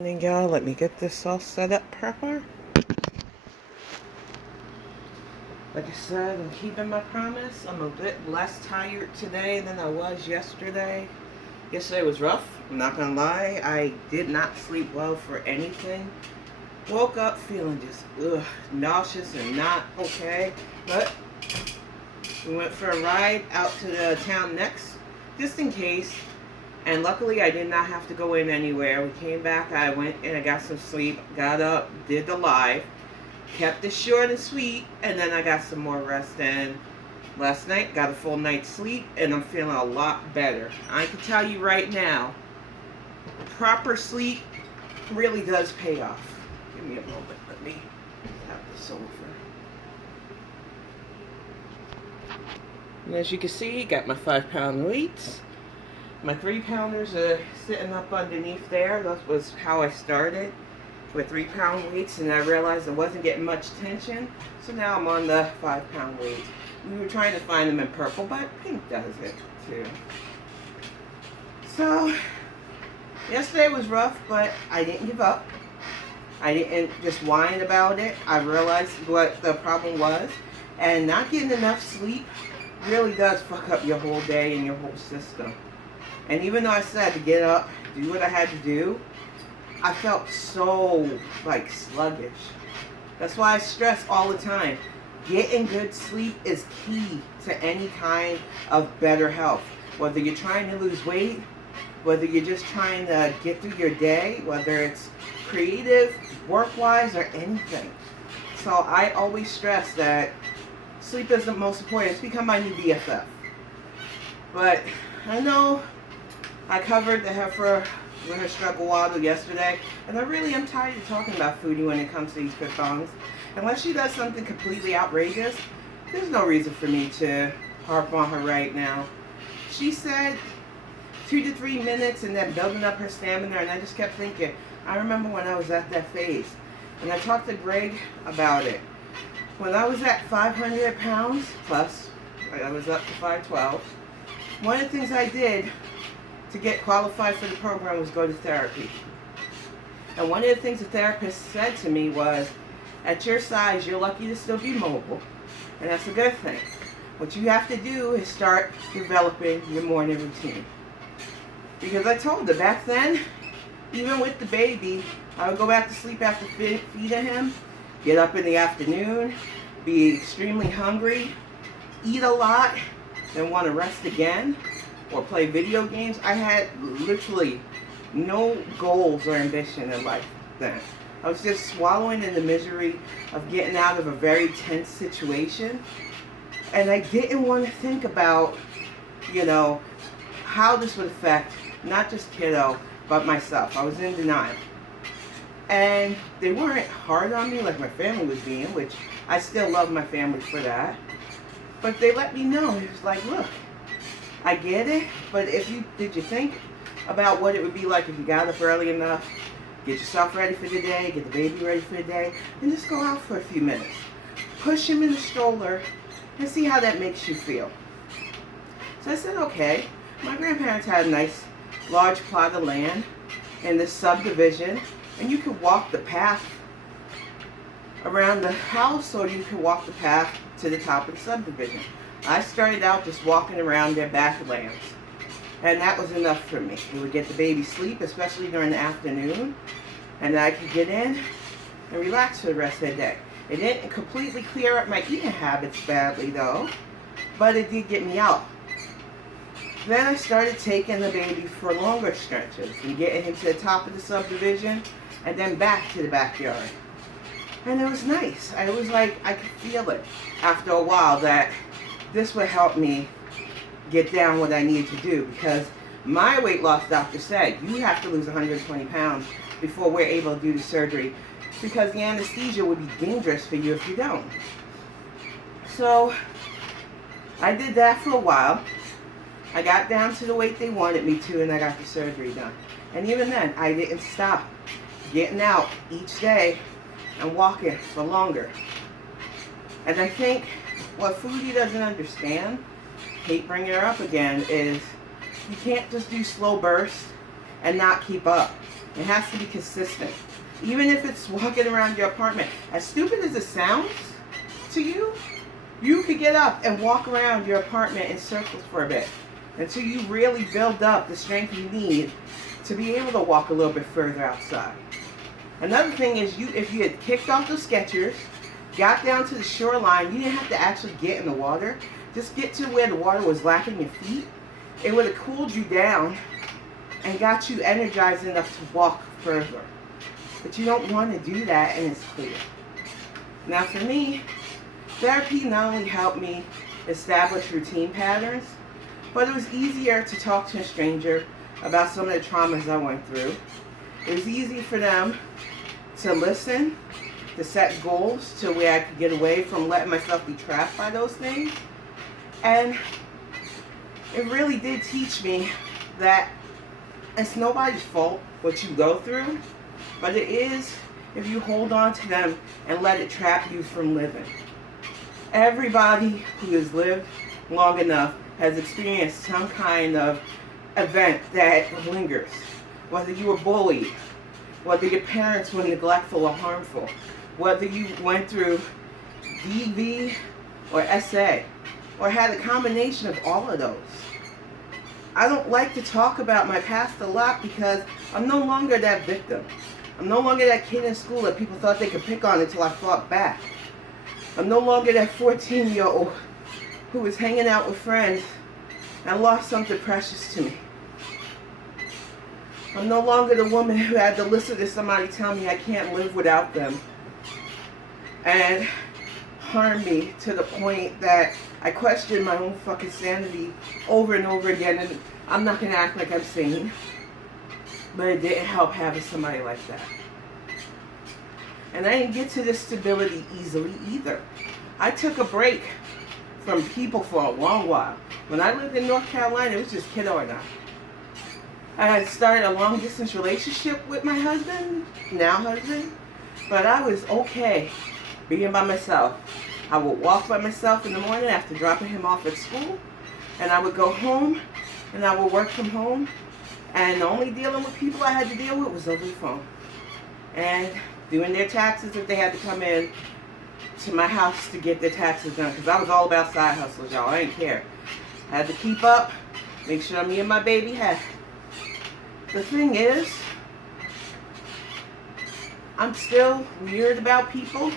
Morning, y'all. Let me get this all set up proper. Like I said, I'm keeping my promise. I'm a bit less tired today than I was yesterday. Yesterday was rough. I'm not gonna lie. I did not sleep well for anything. Woke up feeling just nauseous and not okay. But we went for a ride out to the town next, just in case. And luckily, I did not have to go in anywhere. We came back, I went and I got some sleep, got up, did the live, kept it short and sweet, and then I got some more rest. And last night, got a full night's sleep, and I'm feeling a lot better. I can tell you right now, proper sleep really does pay off. Give me a moment, let me have this over. And as you can see, got my 5-pound weights. My 3-pounders are sitting up underneath there. That was how I started, with 3-pound weights, and I realized I wasn't getting much tension. So now I'm on the 5-pound weights. We were trying to find them in purple, but pink does it too. So yesterday was rough, but I didn't give up. I didn't just whine about it. I realized what the problem was, and not getting enough sleep really does fuck up your whole day and your whole system. And even though I said to get up, do what I had to do, I felt so, sluggish. That's why I stress all the time. Getting good sleep is key to any kind of better health. Whether you're trying to lose weight, whether you're just trying to get through your day, whether it's creative, work-wise, or anything. So I always stress that sleep is the most important. It's become my new BFF. But I know I covered the heifer with her struggle waddle yesterday, and I really am tired of talking about Foodie when it comes to these Fitbangs. Unless she does something completely outrageous, there's no reason for me to harp on her right now. She said 2 to 3 minutes and then building up her stamina, and I just kept thinking, I remember when I was at that phase, and I talked to Greg about it. When I was at 500 pounds plus, I was up to 512, one of the things I did to get qualified for the program was go to therapy. And one of the things the therapist said to me was, at your size, you're lucky to still be mobile, and that's a good thing. What you have to do is start developing your morning routine. Because I told her back then, even with the baby, I would go back to sleep after feeding him, get up in the afternoon, be extremely hungry, eat a lot, then want to rest again, or play video games. I had literally no goals or ambition in life then. I was just swallowing in the misery of getting out of a very tense situation. And I didn't want to think about, how this would affect not just kiddo, but myself. I was in denial. And they weren't hard on me like my family was being, which I still love my family for that. But they let me know. It was like, look, I get it, but did you think about what it would be like if you got up early enough, get yourself ready for the day, get the baby ready for the day, and just go out for a few minutes. Push him in the stroller and see how that makes you feel. So I said, okay. My grandparents had a nice large plot of land in this subdivision, and you could walk the path around the house, or you could walk the path to the top of the subdivision. I started out just walking around their backlands, and that was enough for me. It would get the baby sleep, especially during the afternoon, and I could get in and relax for the rest of the day. It didn't completely clear up my eating habits badly though, but it did get me out. Then I started taking the baby for longer stretches and getting him to the top of the subdivision and then back to the backyard. And it was nice. I was like, I could feel it after a while that this would help me get down what I need to do, because my weight loss doctor said you have to lose 120 pounds before we're able to do the surgery, because the anesthesia would be dangerous for you if you don't. So I did that for a while. I got down to the weight they wanted me to, and I got the surgery done. And even then, I didn't stop getting out each day and walking for longer. And I think what Foodie doesn't understand, hate bringing her up again, is you can't just do slow bursts and not keep up. It has to be consistent. Even if it's walking around your apartment. As stupid as it sounds to you, you could get up and walk around your apartment in circles for a bit until you really build up the strength you need to be able to walk a little bit further outside. Another thing is, if you had kicked off those Skechers, got down to the shoreline, you didn't have to actually get in the water. Just get to where the water was lapping your feet. It would have cooled you down and got you energized enough to walk further. But you don't want to do that, and it's clear. Now for me, therapy not only helped me establish routine patterns, but it was easier to talk to a stranger about some of the traumas I went through. It was easy for them to listen, to set goals to where I could get away from letting myself be trapped by those things. And it really did teach me that it's nobody's fault what you go through, but it is if you hold on to them and let it trap you from living. Everybody who has lived long enough has experienced some kind of event that lingers. Whether you were bullied, whether your parents were neglectful or harmful, whether you went through DV or SA, or had a combination of all of those. I don't like to talk about my past a lot because I'm no longer that victim. I'm no longer that kid in school that people thought they could pick on until I fought back. I'm no longer that 14-year-old who was hanging out with friends and lost something precious to me. I'm no longer the woman who had to listen to somebody tell me I can't live without them and harm me to the point that I questioned my own fucking sanity over and over again. And I'm not going to act like I'm sane, but it didn't help having somebody like that. And I didn't get to this stability easily either. I took a break from people for a long while. When I lived in North Carolina, it was just kiddo and I had started a long distance relationship with my husband, now husband, but I was okay being by myself. I would walk by myself in the morning after dropping him off at school, and I would go home and I would work from home, and the only dealing with people I had to deal with was over the phone and doing their taxes if they had to come in to my house to get their taxes done, because I was all about side hustles, y'all. I didn't care. I had to keep up, make sure me and my baby had. The thing is, I'm still weird about people.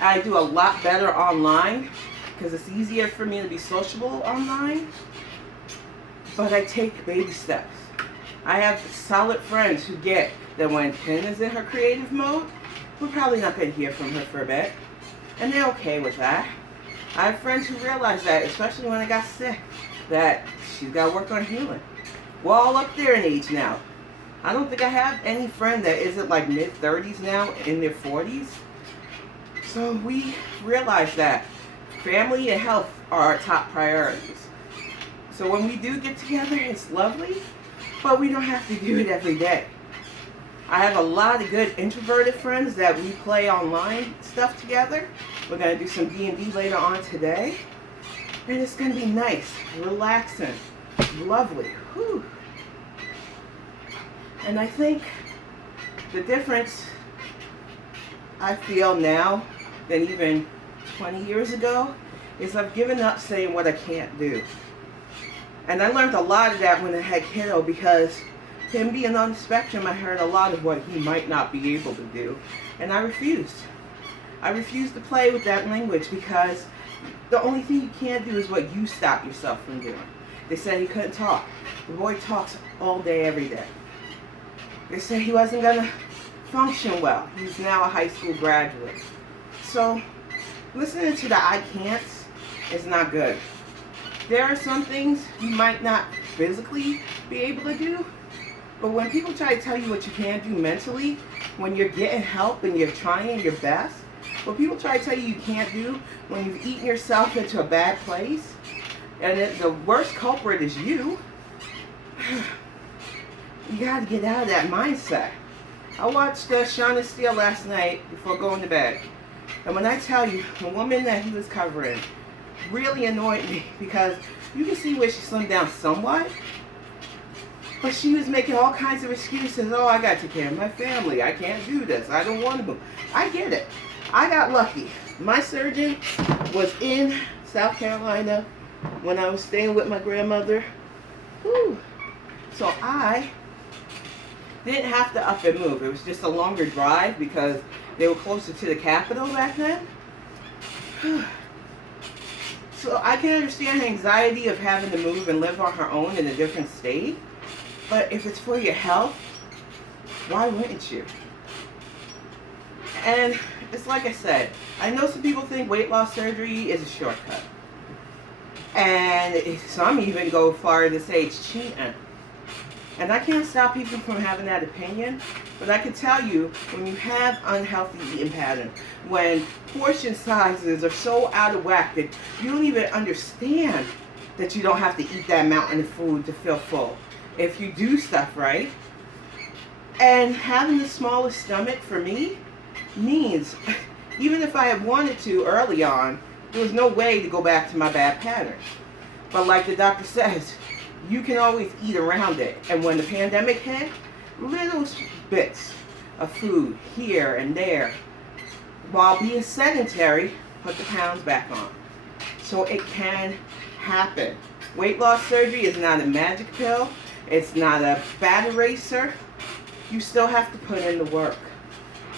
I do a lot better online because it's easier for me to be sociable online, but I take baby steps. I have solid friends who get that when Ken is in her creative mode, we're probably not going to hear from her for a bit, and they're okay with that. I have friends who realize that, especially when I got sick, that she's got to work on healing. We're all up there in age now. I don't think I have any friend that isn't like mid-30s now, in their 40s. So we realize that family and health are our top priorities. So when we do get together, it's lovely, but we don't have to do it every day. I have a lot of good introverted friends that we play online stuff together. We're going to do some D&D later on today. And it's going to be nice, relaxing, lovely. Whew. And I think the difference I feel now than even 20 years ago is I've given up saying what I can't do. And I learned a lot of that when I had kiddo, because him being on the spectrum, I heard a lot of what he might not be able to do. And I refused. I refused to play with that language because the only thing you can't do is what you stop yourself from doing. They said he couldn't talk. The boy talks all day, every day. They said he wasn't going to function well. He's now a high school graduate. So listening to the I can'ts is not good. There are some things you might not physically be able to do, but when people try to tell you what you can do mentally, when you're getting help and you're trying your best, when people try to tell you can't do, when you've eaten yourself into a bad place, and the worst culprit is you, you got to get out of that mindset. I watched Shauna Steele last night before going to bed. And when I tell you, the woman that he was covering really annoyed me, because you can see where she slimmed down somewhat, But she was making all kinds of excuses. Oh, I got to take care of my family. I can't do this. I don't want to move. I get it. I got lucky. My surgeon was in South Carolina when I was staying with my grandmother. Whew. So I didn't have to up and move. It was just a longer drive because they were closer to the capital back then. So I can understand the anxiety of having to move and live on her own in a different state. But if it's for your health, why wouldn't you? And it's like I said, I know some people think weight loss surgery is a shortcut. And some even go far to say it's cheating. And I can't stop people from having that opinion, but I can tell you, when you have unhealthy eating patterns, when portion sizes are so out of whack that you don't even understand that you don't have to eat that mountain of food to feel full if you do stuff right. And having the smallest stomach for me means, even if I had wanted to early on, there was no way to go back to my bad pattern. But like the doctor says, you can always eat around it. And when the pandemic hit, little bits of food here and there, while being sedentary, put the pounds back on. So it can happen. Weight loss surgery is not a magic pill. It's not a fat eraser. You still have to put in the work.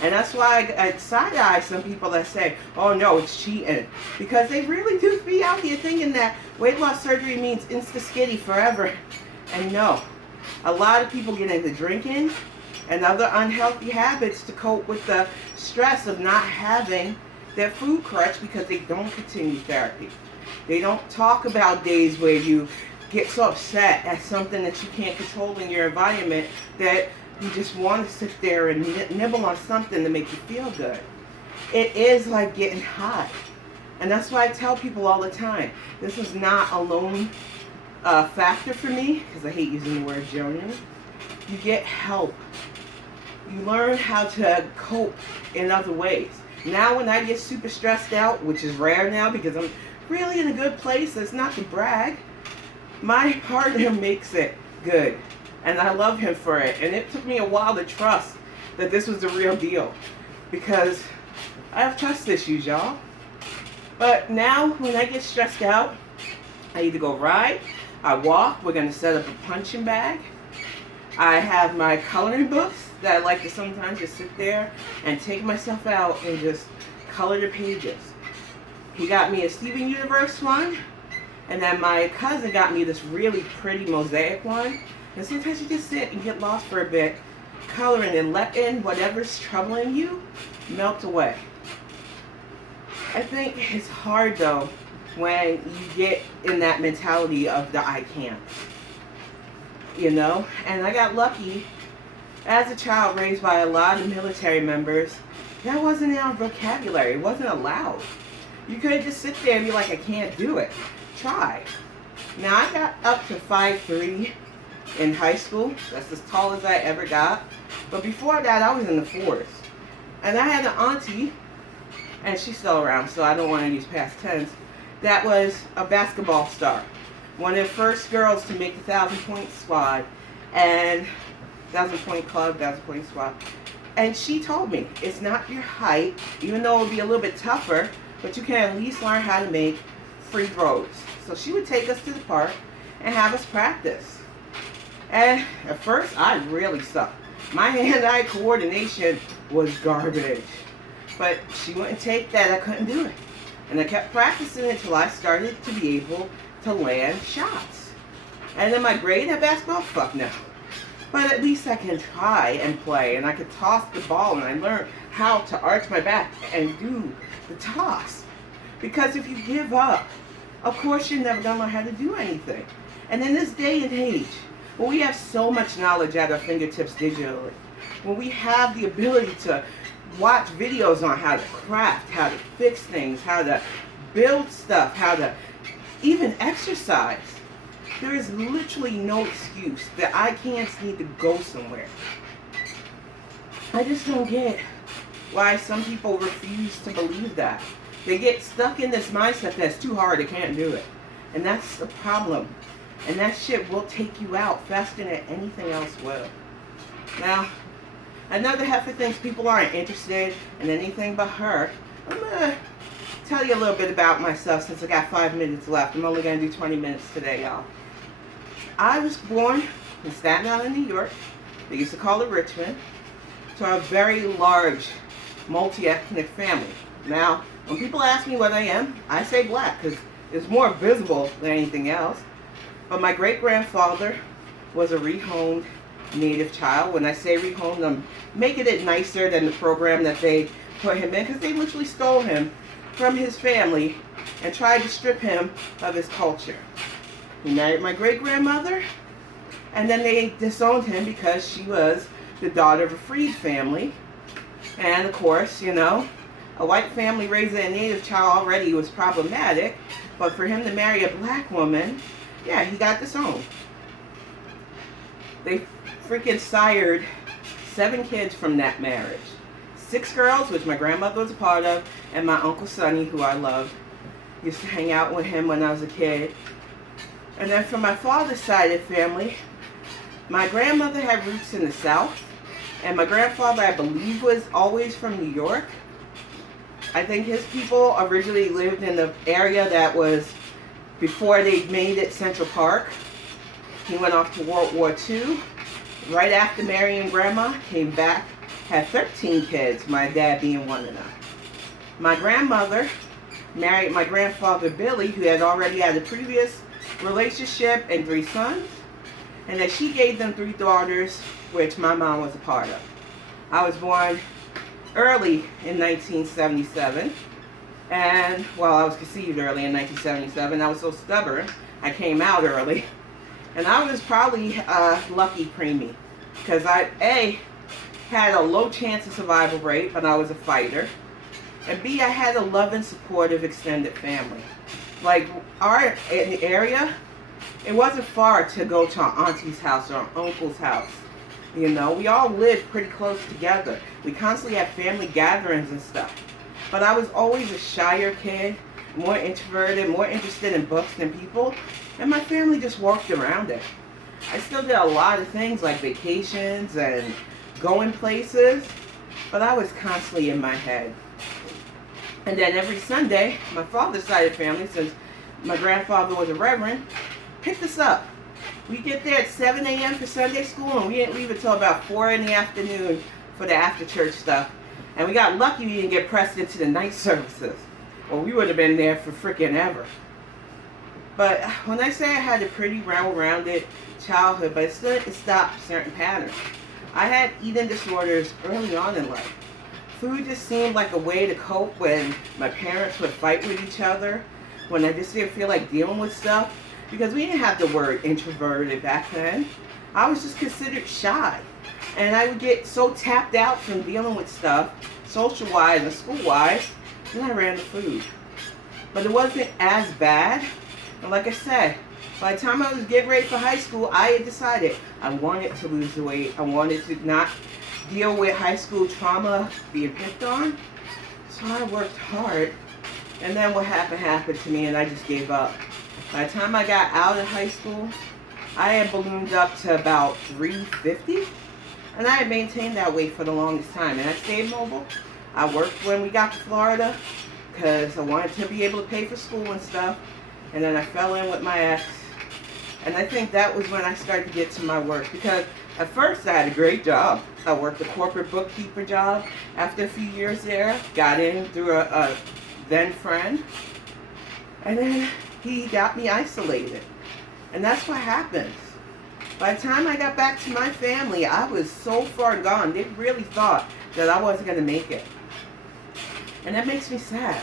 And that's why I side-eye some people that say, oh no, it's cheating. Because they really do be out here thinking that weight loss surgery means insta-skinny forever. And no. A lot of people get into drinking and other unhealthy habits to cope with the stress of not having their food correct because they don't continue therapy. They don't talk about days where you get so upset at something that you can't control in your environment that you just want to sit there and nibble on something to make you feel good. It is like getting high. And that's why I tell people all the time, this is not a lone factor for me, because I hate using the word journey. You get help. You learn how to cope in other ways. Now when I get super stressed out, which is rare now because I'm really in a good place, it's not to brag, my partner makes it good. And I love him for it. And it took me a while to trust that this was the real deal. Because I have trust issues, y'all. But now, when I get stressed out, I either go ride, I walk. We're going to set up a punching bag. I have my coloring books that I like to sometimes just sit there and take myself out and just color the pages. He got me a Steven Universe one. And then my cousin got me this really pretty mosaic one. And sometimes you just sit and get lost for a bit, coloring and letting whatever's troubling you melt away. I think it's hard though when you get in that mentality of the I can't. You know? And I got lucky as a child raised by a lot of military members. That wasn't in our vocabulary. It wasn't allowed. You couldn't just sit there and be like, I can't do it. Try. Now I got up to 5'3" in high school. That's as tall as I ever got. But before that, I was in the 4s. And I had an auntie, and she's still around, so I don't want to use past tense, that was a basketball star. One of the first girls to make the 1,000-point squad, and 1,000-point club, 1,000-point squad. And she told me, it's not your height, even though it would be a little bit tougher, but you can at least learn how to make free throws. So she would take us to the park and have us practice. And at first, I really sucked. My hand-eye coordination was garbage. But she wouldn't take that. I couldn't do it. And I kept practicing until I started to be able to land shots. And then my grade at basketball, fuck no. But at least I can try and play. And I could toss the ball. And I learned how to arch my back and do the toss. Because if you give up, of course you're never going to learn how to do anything. And in this day and age, when we have so much knowledge at our fingertips digitally, when we have the ability to watch videos on how to craft, how to fix things, how to build stuff, how to even exercise, there is literally no excuse that I can't need to go somewhere. I just don't get why some people refuse to believe that. They get stuck in this mindset that's too hard, they can't do it. And that's the problem. And that shit will take you out faster than anything else will. Now, another heifer thinks people aren't interested in anything but her. I'm going to tell you a little bit about myself since I got 5 minutes left. I'm only going to do 20 minutes today, y'all. I was born in Staten Island, New York. They used to call it Richmond. To a very large, multi-ethnic family. Now, when people ask me what I am, I say black because it's more visible than anything else. But my great-grandfather was a rehomed Native child. When I say rehomed, I'm making it nicer than the program that they put him in because they literally stole him from his family and tried to strip him of his culture. He married my great-grandmother, and then they disowned him because she was the daughter of a freed family. And of course, you know, a white family raising a Native child already was problematic, but for him to marry a black woman, yeah, he got disowned. They freaking sired 7 kids from that marriage. 6 girls, which my grandmother was a part of, and my Uncle Sonny, who I loved. Used to hang out with him when I was a kid. And then from my father's side of the family, my grandmother had roots in the South, and my grandfather, I believe, was always from New York. I think his people originally lived in the area that was before they made it Central Park. He went off to World War II. Right after marrying Grandma, came back, had 13 kids, my dad being one of them. My grandmother married my grandfather Billy, who had already had a previous relationship and 3 sons. And then she gave them 3 daughters, which my mom was a part of. I was born early in 1977. And, well, I was conceived early in 1977. I was so stubborn, I came out early. And I was probably lucky preemie. Because I, A, had a low chance of survival rate, but I was a fighter. And B, I had a loving, supportive, extended family. Like, our area, it wasn't far to go to our auntie's house or our uncle's house. You know, we all lived pretty close together. We constantly had family gatherings and stuff. But I was always a shyer kid, more introverted, more interested in books than people. And my family just walked around it. I still did a lot of things like vacations and going places. But I was constantly in my head. And then every Sunday, my father's side of the family, since my grandfather was a reverend, picked us up. We get there at 7 a.m. for Sunday school, and we didn't leave until about 4 in the afternoon for the after-church stuff. And we got lucky we didn't get pressed into the night services, or we would have been there for freaking ever. But when I say I had a pretty well-rounded childhood, but it still didn't stop certain patterns. I had eating disorders early on in life. Food just seemed like a way to cope when my parents would fight with each other, when I just didn't feel like dealing with stuff. Because we didn't have the word introverted back then. I was just considered shy. And I would get so tapped out from dealing with stuff, social-wise and school-wise, then I ran to food. But it wasn't as bad. And like I said, by the time I was getting ready for high school, I had decided I wanted to lose the weight. I wanted to not deal with high school trauma being picked on. So I worked hard. And then what happened to me, and I just gave up. By the time I got out of high school, I had ballooned up to about 350, and I had maintained that weight for the longest time. And I stayed mobile. I worked when we got to Florida because I wanted to be able to pay for school and stuff. And then I fell in with my ex, and I think that was when I started to get to my work. Because at first I had a great job. I worked a corporate bookkeeper job. After a few years there, got in through a then friend, and then he got me isolated. And that's what happens. By the time I got back to my family, I was so far gone. They really thought that I wasn't going to make it. And that makes me sad.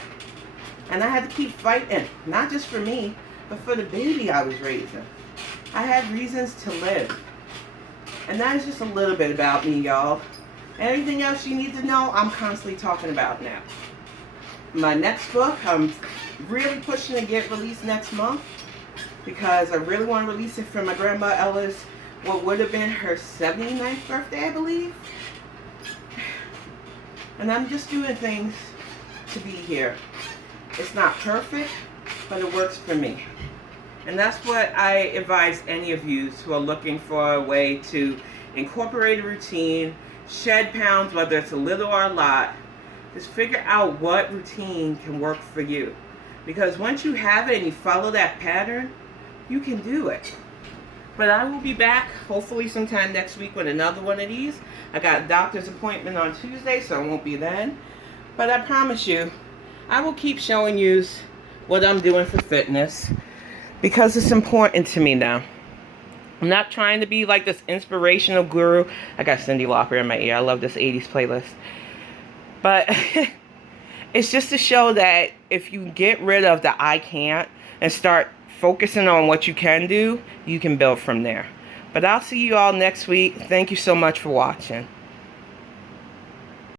And I had to keep fighting, not just for me, but for the baby I was raising. I had reasons to live. And that is just a little bit about me, y'all. Anything else you need to know, I'm constantly talking about now. My next book, I'm really pushing to get released next month because I really want to release it for my grandma Ella's, what would have been her 79th birthday, I believe. And I'm just doing things to be here. It's not perfect, but it works for me. And that's what I advise any of you who are looking for a way to incorporate a routine, shed pounds, whether it's a little or a lot. Just figure out what routine can work for you. Because once you have it and you follow that pattern, you can do it. But I will be back hopefully sometime next week with another one of these. I got a doctor's appointment on Tuesday, so I won't be then. But I promise you, I will keep showing you what I'm doing for fitness because it's important to me now. I'm not trying to be like this inspirational guru. I got Cyndi Lauper in my ear. I love this 80s playlist. But it's just to show that if you get rid of the I can't and start focusing on what you can do, you can build from there. But I'll see you all next week. Thank you so much for watching.